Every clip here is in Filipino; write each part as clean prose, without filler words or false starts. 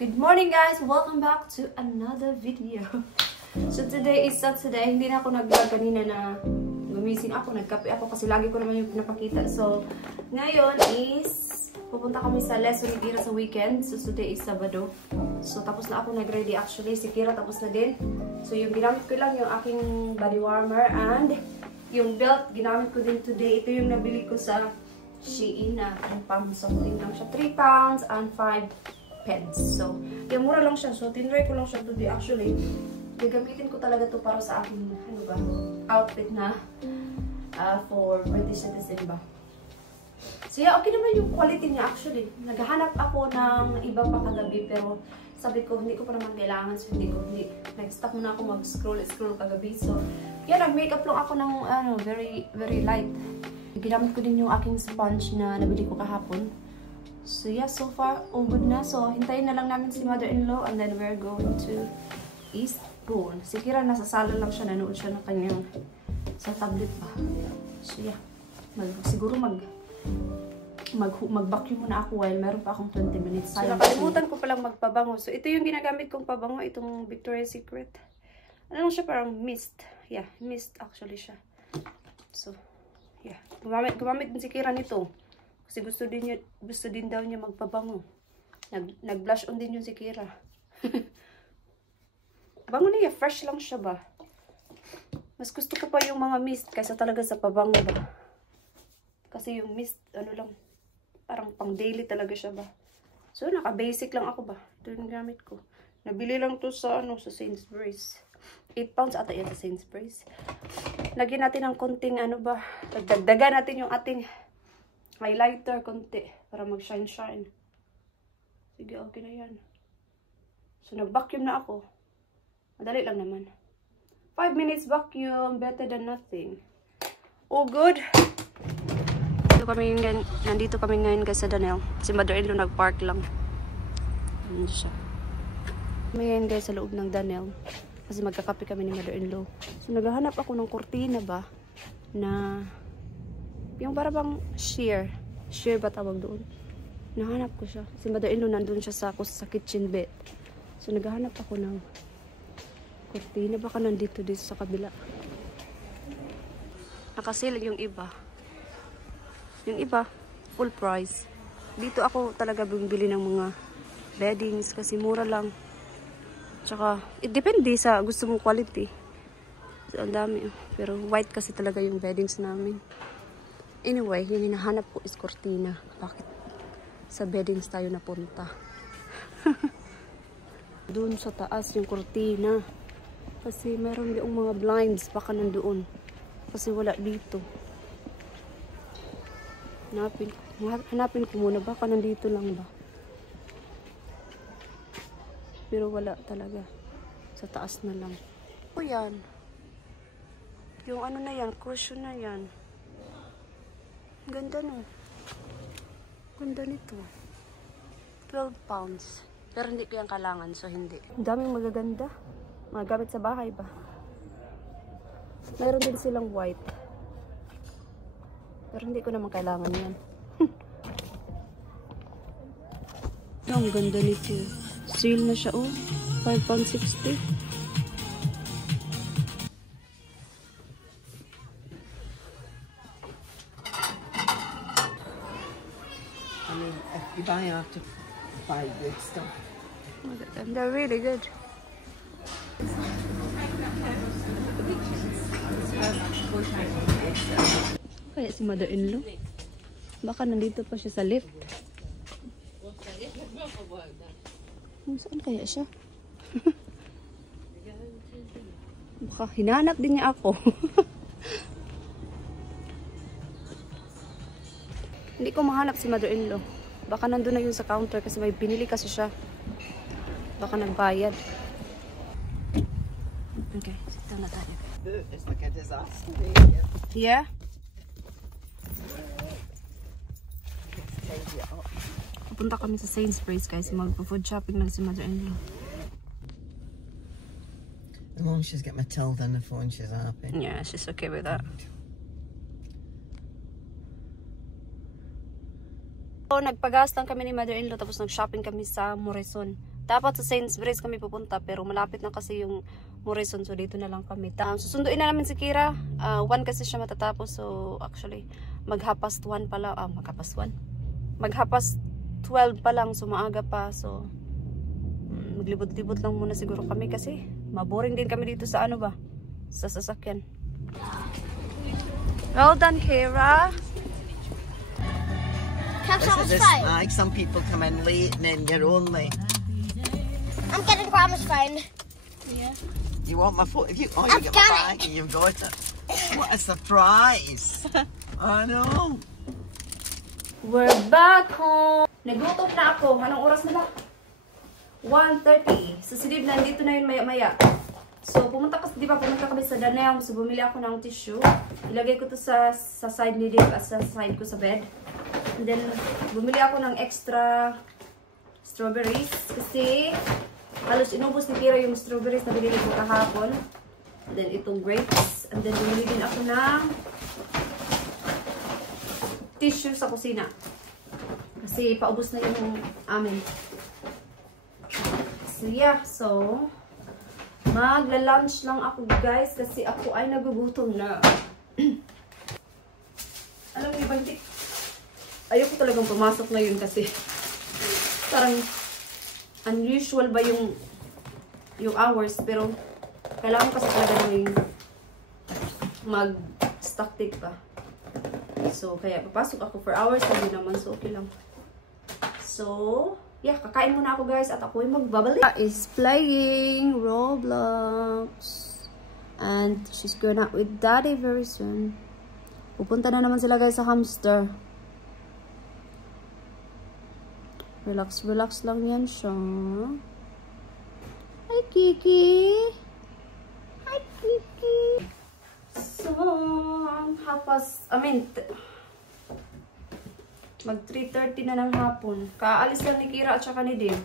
Good morning guys! Welcome back to another video. So today is Saturday. Hindi na ako nag-vlog kanina na gumising ako, nagkape ako kasi lagi ko naman yung pinapakita. So ngayon is pupunta kami sa lesson ni Kira sa weekend. So today is Sabado. So tapos na ako nag-ready actually. Si Kira tapos na din. So yung ginamit ko lang yung aking body warmer and yung belt ginamit ko din today. Ito yung nabili ko sa Shein na 3 pounds something lang siya. 3 pounds and 5 pence. So, yung mura lang siya. So, tinry ko lang siya today. Actually, gagamitin ko talaga to para sa aking, outfit na for British citizen ba. So, yeah, okay naman yung quality niya actually. Naghahanap ako ng iba pa kagabi, pero sabi ko, hindi ko pa naman kailangan. So, hindi. Nag-stop muna ako mag-scroll kagabi. So, yeah, nag-makeup lang ako ng, very, very light. Ginamit ko din yung aking sponge na nabili ko kahapon. So yeah, so far, all good na. So, hintayin na lang namin si mother-in-law and then we're going to Eastbourne. Si Kira, nasa sala lang siya. Nanood siya ng kanyang sa tablet pa. So yeah, siguro mag-vacuum muna ako while meron pa akong 20 minutes. So, nakalimutan ko palang magpabango. So, ito yung ginagamit kong pabango. Itong Victoria's Secret. Ano lang siya? Parang mist. Yeah, mist actually siya. So, yeah. Gumamit din si Kira nito. Kasi gusto din daw niya magpabango. Nag-blush on din yung si Kira. Bango niya, fresh lang siya ba? Mas gusto ko pa yung mga mist kaysa talaga sa pabango ba. Kasi yung mist, lang, parang pang daily talaga siya ba. So, naka-basic lang ako ba. Ito yung gamit ko. Nabili lang to sa, sa Sainsbury's. 8 pounds ata yan sa Sainsbury's. Lagyan natin ng konting, dagdagan natin yung ating highlighter konti para mag-shine. Sige, okay na yan. So, nag-vacuum na ako. Madali lang naman. 5 minutes vacuum, better than nothing. All good. Nandito kami ngayon guys sa Danelle. Si mother-in-law nag-park lang. Nandito siya. Kami ngayon guys sa loob ng Danelle. Kasi magkakape kami ni mother-in-law. So, naghahanap ako ng kurtina ba na yung para bang sheer ba tawag doon. Nahanap ko siya. Si mother-in-law nandun siya sa kitchen bed. So naghahanap ako ng kurtina. Baka nandito sa kabila. Nakasil yung iba. Yung iba, full price. Dito ako talaga bumili ng mga beddings kasi mura lang. Tsaka, depende sa gusto mong quality. So, ang dami. Pero white kasi talaga yung beddings namin. Anyway, yung hinahanap ko is cortina. Bakit sa beddings tayo napunta? Doon sa taas yung cortina. Kasi meron yung mga blinds. Baka nandoon. Kasi wala dito. Hanapin ko muna. Baka nandito lang ba? Pero wala talaga. Sa taas na lang. O yan. Yung na yan. Cushion na yan. Ganda no. Ganda nito. 12 pounds. Pero hindi ko yung kailangan, so hindi. Ang daming magaganda. Mga gamit sa bahay ba? Meron din silang white. Pero hindi ko naman kailangan yan. Ang ganda nito. Sale na siya, oh. 5 pounds 60. You buy after 5 good stuff. And they're really good. Kaya si mother-in-law. Baka nandito pa siya sa lift. Saan kaya siya? Baka hinanap din niya ako. Hindi ko mahanap si mother-in-law. Baka nandun na yun sa counter kasi may pinili kasi siya. Baka nagbayad. Okay, sit down na tayo. It's like a disaster. Yeah? Pupunta kami sa Sainsbury's guys. Magpo-food shopping lang si mother-in-law. As long as she's got Matilda on the phone, she's happy. Yeah, she's okay with that. So, nagpagas lang kami ni mother-in-law tapos nag-shopping kami sa Morrison. Dapat sa Sainsbury's kami pupunta pero malapit na kasi yung Morrison, so dito na lang kami. Susunduin na namin si Kira. 1 kasi siya matatapos, so actually mag-1:30 pala. Mag-1:30 12 pa lang, so maaga pa. So maglibot-libot lang muna siguro kami kasi maboring din kami dito sa ano ba? Sa sasakyan. Well done, Kira. This is like some people come in late and then you're only. I'm getting Grandma's phone. Yeah. You want my phone? You get my bag and you've got it. What a surprise! I know. We're back home. Nagluto na ako. Anong oras na ba? 1:30. So si Dib nandito na yun maya-maya. So pumunta kami sa Danelle. So bumili ako ng tissue. Ilagay ko to sa side ni Dib at sa side ko sa bed. And then bumili ako ng extra strawberries kasi halos inubos ni Kira yung strawberries na binili ko kahapon. And then itong grapes. And then bumili din ako ng tissue sa kusina. Kasi paubos na yung amin. So yeah, so magla-lunch lang ako guys kasi ako ay nagugutom na. Alam niyo ba, ayoko talagang pumasok na yun kasi parang unusual ba yung hours, pero kailangan kasi talaga namin mag-stock take pa. So, kaya papasok ako for hours, hindi naman, so okay lang. So, yeah, kakain muna ako guys at ako ay magbabalik. Is playing Roblox and she's going out with daddy very soon. Pupunta na naman sila guys sa hamster. Relax, relax lang yan siya. Hi, Kiki! Hi, Kiki! So, mag 3:30 na ng hapon. Kaalis lang ni Kira at saka ni Dave.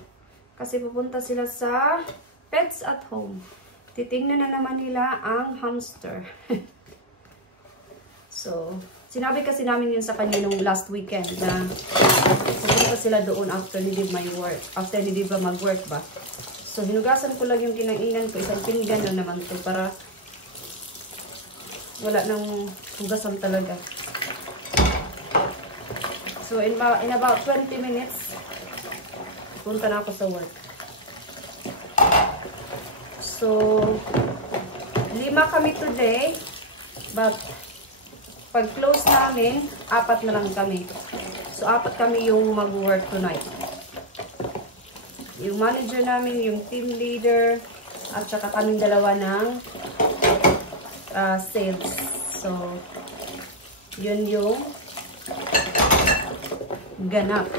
Kasi pupunta sila sa Pets at Home. Titingnan na naman nila ang hamster. So, sinabi kasi namin yun sa kanya nung last weekend na pupunta sila doon after ni Dave may work. After ni Dave mag-work ba. So, hinugasan ko lang yung kinainan ko. Isang pinggan na naman to para wala nang hugasan talaga. So, in about 20 minutes, punta na ako sa work. So, 5 kami today, but pag close namin, 4 na lang kami. So, 4 kami yung mag-work tonight. Yung manager namin, yung team leader, at saka kaming dalawa ng sales. So, yun yung ganap.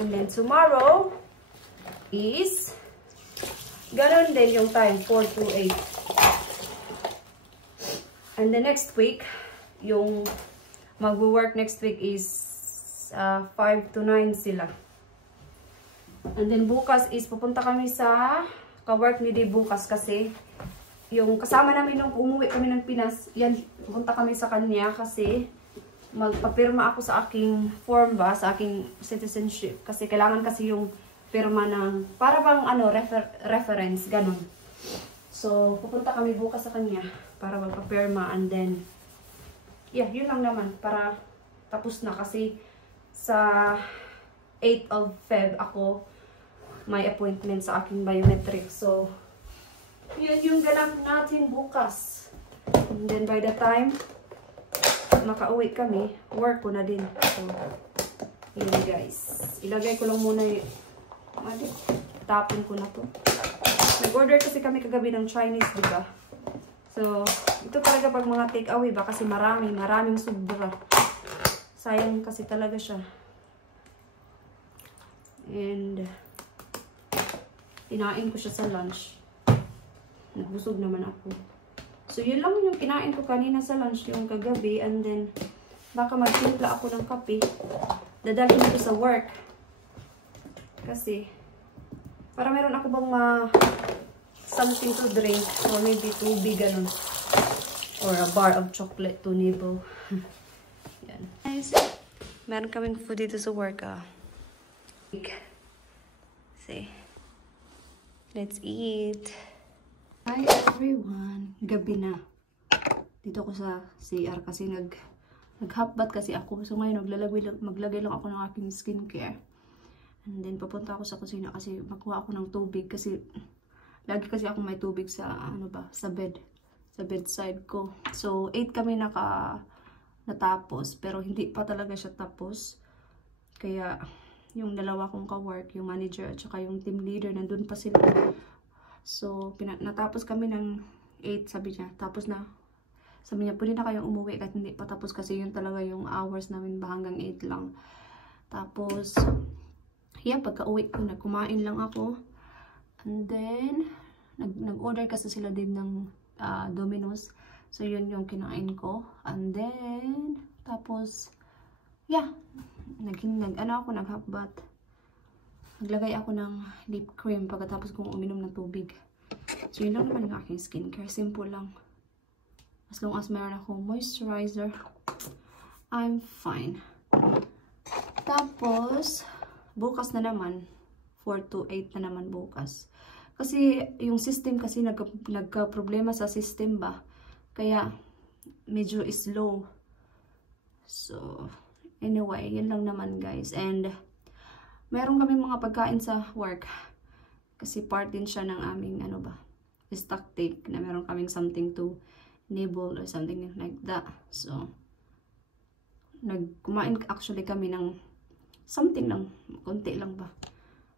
And then tomorrow is ganun din yung time, 4 to 8. And the next week, yung mag-work next week is 5 to 9 sila. And then bukas is pupunta kami sa ka-work ni Dave bukas kasi yung kasama namin nung umuwi kami ng Pinas, yan, pupunta kami sa kanya kasi magpapirma ako sa aking form ba, sa aking citizenship. Kasi kailangan kasi yung pirma ng, para bang ano, reference, ganun. So, pupunta kami bukas sa kanya para magpapirma and then, yeah, yun lang naman. Para tapos na kasi sa 8 of Feb ako may appointment sa aking biometric. So, yun yung ganap natin bukas. And then by the time makauwi kami, work ko na din. So, yun guys. Ilagay ko lang muna yung, tapin ko na to. Nag-order kasi kami kagabi ng Chinese, diba? So, ito talaga pag mga take away ba? Kasi maraming sobra. Sayang kasi talaga siya. And, kinain ko siya sa lunch. Nagbusog naman ako. So, yun lang yung kinain ko kanina sa lunch, yung kagabi. And then, baka magtimpla ako ng kape. Dadalhin ko sa work. Kasi, para meron ako bang something to drink. Or maybe tubig, ganun. Or a bar of chocolate to nibble. Yan. Meron kaming food dito sa work, See. Let's eat. Hi everyone. Gabi na. Dito ako sa CR kasi nag-hotbath kasi ako. So ngayon maglagay lang ako ng aking skincare. And then papunta ako sa kusina kasi magkuha ako ng tubig kasi lagi kasi ako may tubig sa sa bedside ko. So 8 kami natapos pero hindi pa talaga siya tapos. Kaya yung dalawa kong ka-work, yung manager at saka yung team leader, nandun pa sila. So, natapos kami ng 8, sabi niya. Tapos na. Sabi niya, pwede na kayong umuwi kahit hindi pa tapos kasi yun talaga yung hours namin ba hanggang 8 lang. Tapos, yeah, pagka-uwi ko, kumain lang ako. And then, nag-order kasi sila din ng Domino's. So, yun yung kinain ko. And then, tapos, yeah, nag-hotbath. Naglagay ako ng lip cream pagkatapos kong uminom ng tubig. So, yun lang naman yung aking skincare. Simple lang. As long as mayroon akong moisturizer, I'm fine. Tapos, bukas na naman. 4 to 8 na naman bukas. Kasi, yung system kasi nagka-problema sa system ba. Kaya, medyo slow. So, anyway, yun lang naman guys. And, meron kami mga pagkain sa work. Kasi part din siya ng aming, stock take. Na meron kaming something to nibble or something like that. So, kumain actually kami ng something lang. Konti lang ba.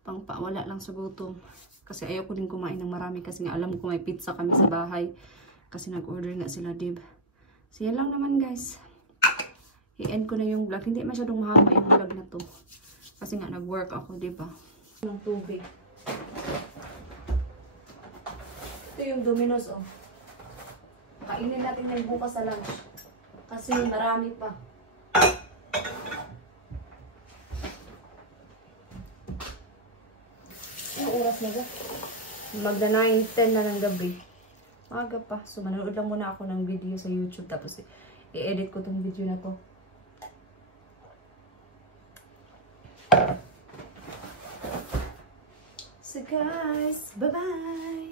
Pangpawala lang sa gutom. Kasi ayoko din kumain ng marami. Kasi nga alam ko may pizza kami sa bahay. Kasi nag-order nga sila, dib. So, yan lang naman guys. I-end ko na yung vlog. Hindi masyadong mahaba yung vlog na to. Kasi nga nag-work ako, diba? Ng tubig. Ito yung Domino's, oh. Kainin natin yung bukas sa lunch. Kasi marami pa. Yung oras na ba? Magda 9:10 na ng gabi. Aga pa. So, manood lang muna ako ng video sa YouTube. Tapos, i-edit ko tong video na to. So guys, bye-bye!